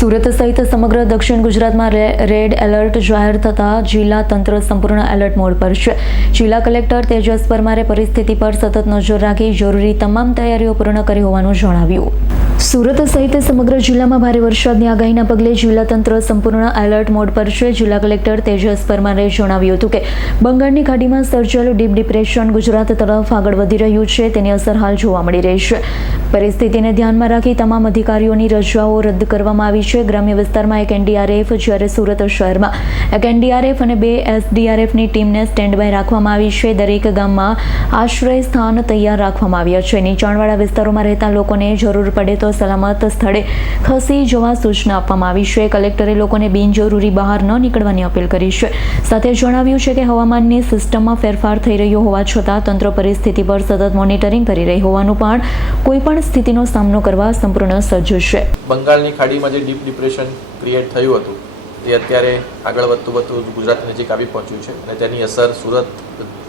સુરત સહિત સમગ્ર દક્ષિણ ગુજરાતમાં રેડ એલર્ટ જાહેર થતાં જિલ્લા તંત્ર સંપૂર્ણ એલર્ટ મોડ પર છે. જિલ્લા કલેક્ટર તેજસ પરમારે પરિસ્થિતિ પર સતત નજર રાખી જરૂરી તમામ તૈયારીઓ પૂર્ણ કરી હોવાનું જણાવ્યું. સુરત સહિત સમગ્ર જિલ્લામાં ભારે વરસાદની આગાહીના પગલે જિલ્લા તંત્ર સંપૂર્ણ એલર્ટ મોડ પર છે. જિલ્લા કલેક્ટર તેજસ પરમારે જણાવ્યું હતું કે બંગાળની ખાડીમાં સર્જાયેલું ડીપ ડિપ્રેશન ગુજરાત તરફ આગળ વધી રહ્યું છે. તેની અસર હાલ જોવા મળી રહી છે. પરિસ્થિતિને ધ્યાનમાં રાખી તમામ અધિકારીઓની રજાઓ રદ કરવામાં આવી છે. ગ્રામ્ય વિસ્તારમાં એક એનડીઆરએફ જ્યારે સુરત શહેરમાં એક એનડીઆરએફ અને 2 એસડીઆરએફની ટીમને સ્ટેન્ડ બાય રાખવામાં આવી છે. દરેક ગામમાં આશ્રય સ્થાન તૈયાર રાખવામાં આવ્યા છે. નીચાણવાળા વિસ્તારોમાં રહેતા લોકોને જરૂર પડે તો સલામત સ્થળે ખસી જવા સૂચના આપવામાં આવી છે. કલેક્ટરે લોકોને બિનજરૂરી બહાર ન નીકળવાની અપીલ કરી છે. સાથે જણાવ્યું છે કે હવામાનની સિસ્ટમમાં ફેરફાર થઈ રહ્યો હોવા છતાં તંત્ર પરિસ્થિતિ પર સતત મોનિટરિંગ કરી રહી હોવાનું પણ કોઈપણ સ્થિતિનો સામનો કરવા સંપૂર્ણ સજ્જ છે. બંગાળની ખાડીમાં જે ડીપ ડિપ્રેશન ક્રિએટ થયું હતું તે અત્યારે આગળ વધતું ગુજરાતની નજીક આવી પહોંચ્યું છે અને તેની અસર સુરત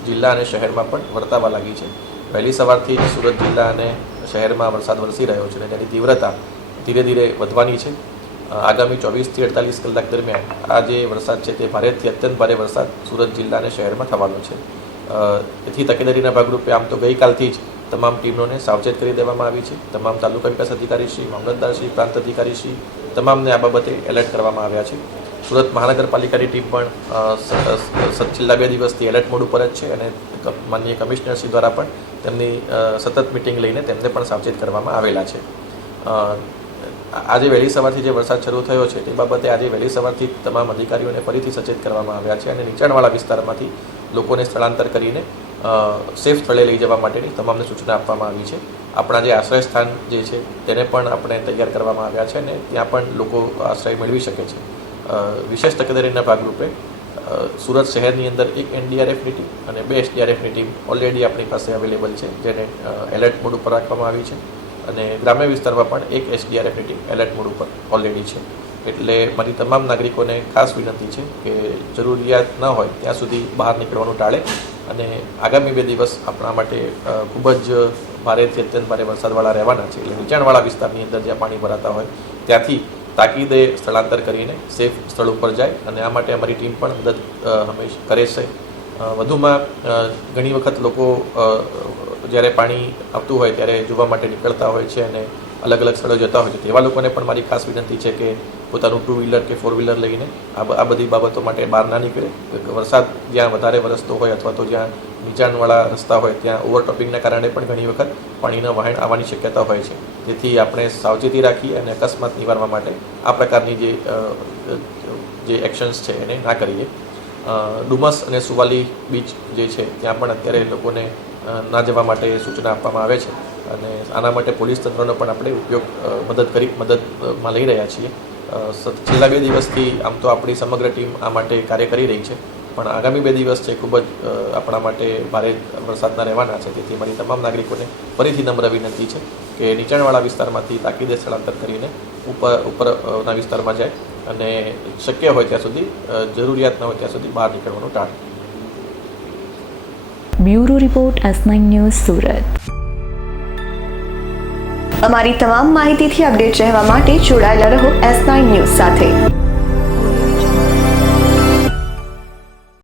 જિલ્લા અને શહેરમાં પણ વર્તાવા લાગી છે. વહેલી સવારથી જ સુરત જિલ્લા અને શહેરમાં વરસાદ વરસી રહ્યો છે અને તેની તીવ્રતા ધીરે ધીરે વધવાની છે. આગામી 24 થી 48 કલાક દરમિયાન આ જે વરસાદ છે તે ભારેથી અત્યંત ભારે વરસાદ સુરત જિલ્લા અને શહેરમાં થવાનો છે. તેથી તકેદારીના ભાગરૂપે આમ તો ગઈકાલથી જ તમામ ટીમોને સાવચેત કરી દેવામાં આવી છે. તમામ તાલુકા વિકાસ અધિકારીશ્રી, મામલતદારશ્રી, પ્રાંત અધિકારીશ્રી તમામને આ બાબતે એલર્ટ કરવામાં આવ્યા છે. સુરત મહાનગરપાલિકાની ટીમ પણ છેલ્લા 2 દિવસથી એલર્ટ મોડ ઉપર જ છે અને માનનીય કમિશનરશ્રી દ્વારા પણ તેમની સતત મિટિંગ લઈને તેમને પણ સાવચેત કરવામાં આવેલા છે. આજે વહેલી સવારથી જે વરસાદ શરૂ થયો છે તે બાબતે આજે વહેલી સવારથી તમામ અધિકારીઓને ફરીથી સચેત કરવામાં આવ્યા છે અને નીચાણવાળા વિસ્તારમાંથી લોકોને સ્થળાંતર કરીને સેફ સ્થળે લઈ જવા માટેની તમામને સૂચના આપવામાં આવી છે. આપણા જે આશ્રય સ્થાન જે છે તેને પણ આપણે તૈયાર કરવામાં આવ્યા છે અને ત્યાં પણ લોકો આશ્રય મેળવી શકે છે. વિશેષ તકેદારીના ભાગરૂપે સુરત શહેરની અંદર એક એનડીઆરએફની ટીમ અને 2 એસડીઆરએફની ટીમ ઓલરેડી આપણી પાસે અવેલેબલ છે, જેને એલર્ટ મોડ ઉપર રાખવામાં આવી છે અને ગ્રામ્ય વિસ્તારમાં પણ એક એસડીઆરએફની ટીમ એલર્ટ મોડ ઉપર ઓલરેડી છે. એટલે મારી તમામ નાગરિકોને ખાસ વિનંતી છે કે જરૂરિયાત ન હોય ત્યાં સુધી બહાર નીકળવાનું ટાળે અને આગામી 2 દિવસ આપણા માટે ખૂબ જ ભારેથી અત્યંત ભારે વરસાદવાળા રહેવાના છે. એટલે નીચાણવાળા વિસ્તારની અંદર જ્યાં પાણી ભરાતા હોય ત્યાંથી તાકીદે સ્થળાંતર કરીને સેફ સ્થળ ઉપર જાય અને આ માટે અમારી ટીમ પણ મદદ હંમેશા કરે છે. વધુમાં ઘણી વખત લોકો જ્યારે પાણી આવતું હોય ત્યારે જોવા માટે નીકળતા હોય છે અને અલગ અલગ સ્થળો જતા હોય છે. તેવા લોકોને પણ મારી ખાસ વિનંતી છે કે પોતાનું 2 વ્હીલર કે 4 વ્હીલર લઈને આ બધી બાબતો માટે બહાર ના નીકળે. વરસાદ જ્યાં વધારે વરસતો હોય અથવા તો જ્યાં નીચાણવાળા રસ્તા હોય ત્યાં ઓવરટોપિંગના કારણે પણ ઘણી વખત પાણીના વહેણ આવવાની શક્યતા હોય છે. તેથી આપણે સાવચેતી રાખી અને અકસ્માત નિવારવા માટે આ પ્રકારની જે એક્શન્સ છે એને ના કરીએ. ડુમસ અને સુવાલી બીચ જે છે ત્યાં પણ અત્યારે લોકોને ના જવા માટે સૂચના આપવામાં આવે છે અને આના માટે પોલીસ તંત્રનો પણ આપણે મદદમાં લઈ રહ્યા છીએ. છેલ્લા 2 દિવસથી આમ તો આપણી સમગ્ર ટીમ આ માટે કાર્ય કરી રહી છે, પણ આગામી 2 દિવસ છે ખૂબ જ આપણા માટે ભારે વરસાદના રહેવાના છે. તેથી મારી તમામ નાગરિકોને ફરીથી નમ્ર વિનંતી છે કે નીચાણવાળા વિસ્તારમાંથી તાકીદે સ્થળાંતર કરીને ઉપરના વિસ્તારમાં જાય અને શક્ય હોય ત્યાં સુધી, જરૂરિયાત ન હોય ત્યાં સુધી બહાર નીકળવાનું ટાળે. Bureau report S9 news Surat. અમારી તમામ માહિતીથી અપડેટ રહેવા માટે જોડાયેલા રહો S9 ન્યૂઝ સાથે.